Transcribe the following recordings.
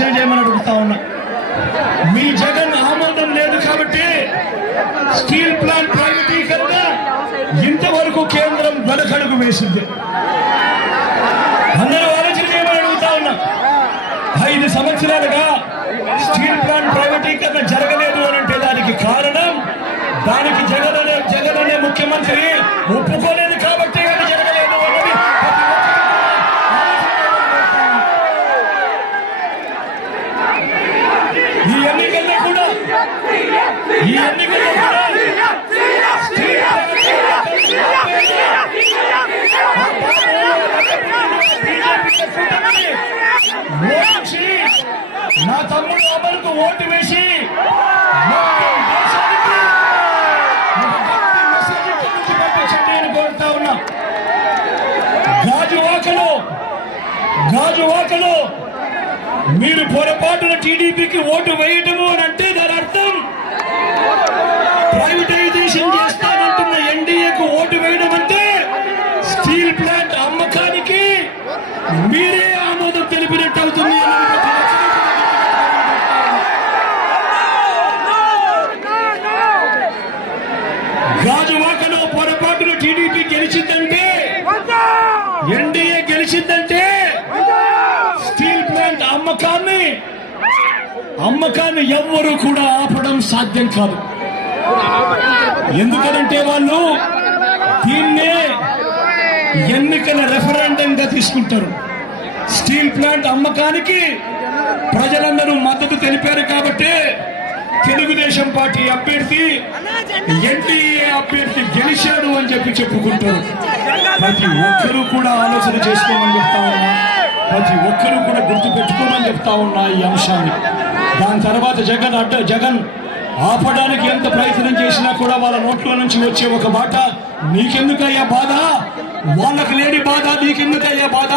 ఆలోచన చేయమని అడుగుతా ఉన్నా. మీ జగన్ ఆమోదం లేదు కాబట్టి స్టీల్ ప్లాంట్ ప్రైవేటీకరణ ఇంతవరకు కేంద్రం వెనకడుగు వేసింది. అందరూ ఆలోచన చేయమని అడుగుతా ఉన్నా. 5 సంవత్సరాలుగా స్టీల్ ప్లాంట్ ప్రైవేటీకరణ జరగలేదు అని అంటే దానికి కారణం దానికి జగన్ అనే ముఖ్యమంత్రి ఒప్పుకోలేదు కాబట్టి అది జరగలేదు అన్నది ఈ ఎన్నికల్లో కూడా నా తమ్ముడు అమలుకు ఓటు వేసి కోరుతా ఉన్నా. గాజువాకలో మీరు పొరపాటున టీడీపీకి ఓటు వేయటము అని అంటే దాని అర్థం ప్రైవేటైజేషన్ చేస్తానంటున్న ఎన్డీఏకు ఓటు వేయడం అంటే స్టీల్ ప్లాంట్ అమ్మకానికి మీరే ఆమోదం తెలిపినట్టు అవుతుంది. గాజువాకలో పొరపాటున టీడీపీ గెలిచిందంటే ఎన్డీఏ గెలిచిందంటే స్టీల్ ప్లాంట్ అమ్మకాన్ని ఎవ్వరూ కూడా ఆపడం సాధ్యం కాదు. ఎందుకనంటే వాళ్ళు దీన్నే ఎన్నికల రెఫరెండంగా తీసుకుంటారు. స్టీల్ ప్లాంట్ అమ్మకానికి ప్రజలందరూ మద్దతు తెలిపారు కాబట్టి తెలుగుదేశం పార్టీ అభ్యర్థి ఎన్డీఏ అభ్యర్థి గెలిచాడు అని చెప్పుకుంటారు. ప్రతి ఒక్కరూ కూడా ఆలోచన చేసుకోమని చెప్తా ఉన్నా. ప్రతి ఒక్కరూ కూడా గుర్తు పెట్టుకోమని చెప్తా ఉన్నా ఈ అంశాన్ని. దాని తర్వాత జగన్ ఆపడానికి ఎంత ప్రయత్నం చేసినా కూడా వాళ్ళ నోట్లో నుంచి వచ్చే ఒక మాట, నీకెందుకయ్యా బాధ, వాళ్ళకి లేని బాధ నీకెందుకయ్యా బాధ,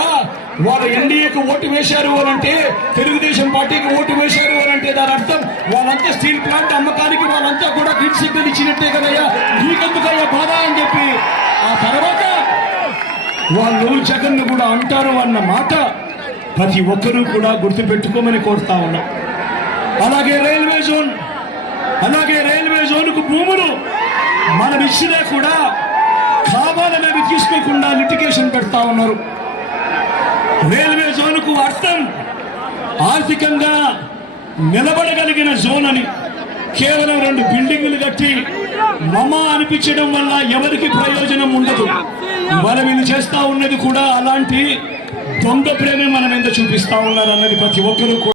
వాళ్ళు ఎన్డీఏకు ఓటు వేశారు అని అంటే తెలుగుదేశం పార్టీకి ఓటు వేశారు అని అంటే దాని అర్థం వాళ్ళంతా స్టీల్ ప్లాంట్ అమ్మకానికి వాళ్ళంతా కూడా గ్రీన్ సిగ్నల్ ఇచ్చినట్టే కదయ్యా, నీకెందుకయ్యా బాధ అని చెప్పి ఆ తర్వాత వాళ్ళు జగన్ కూడా అంటారు అన్న మాట ప్రతి ఒక్కరూ కూడా గుర్తు పెట్టుకోమని కోరుతా ఉన్నా. అలాగే రైల్వే జోన్కు భూములు మనం ఇచ్చినా కూడా కావాలనేవి తీసుకోకుండా లిటిగేషన్ పెడతా ఉన్నారు. రైల్వే జోన్కు అర్థం ఆర్థికంగా నిలబడగలిగిన జోన్ అని కేవలం 2 బిల్డింగులు కట్టి మమ అనిపించడం వల్ల ఎవరికి ప్రయోజనం ఉండదు. మనం వీళ్ళు చేస్తా ఉన్నది కూడా అలాంటి దొంగ ప్రేమే మనం ఎంత చూపిస్తా ఉన్నారు అన్నది ప్రతి ఒక్కరూ